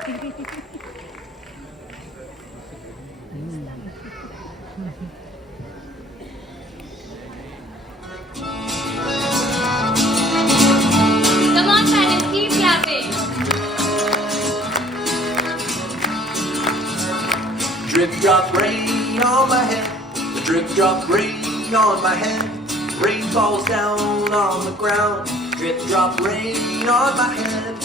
Come on, parents, keep clapping. Drip drop rain on my head, the drip drop rain on my head. Rain falls down on the ground, drip drop rain on my head.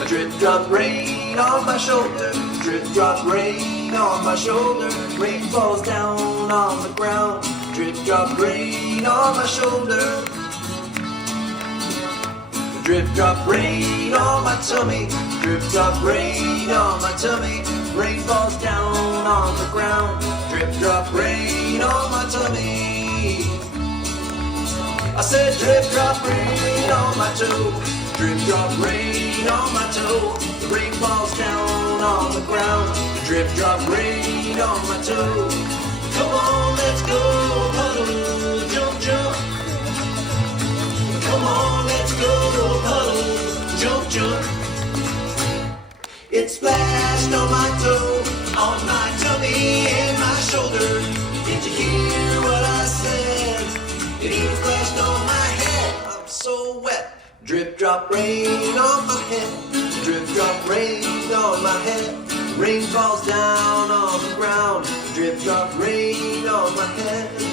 A drip drop rain on my shoulder, drip drop rain on my shoulder. Rain falls down on the ground, drip drop rain on my shoulder. Drip drop rain on my tummy, drip drop rain on my tummy. Rain falls down on the ground, drip drop rain on my tummy. I said drip drop rain on my toe, drip drop rain on my toe. The rain falls down on the ground, drip drop rain on my toe. Come on, let's go, puddle, jump, jump. Come on, let's go, puddle, jump, jump. It splashed on my toe, on my tummy and my shoulder. Did you hear what I said? It even splashed on my head. I'm so wet. Drip drop rain on my head, drip drop rain on my head. Rain falls down on the ground, drip drop rain on my head.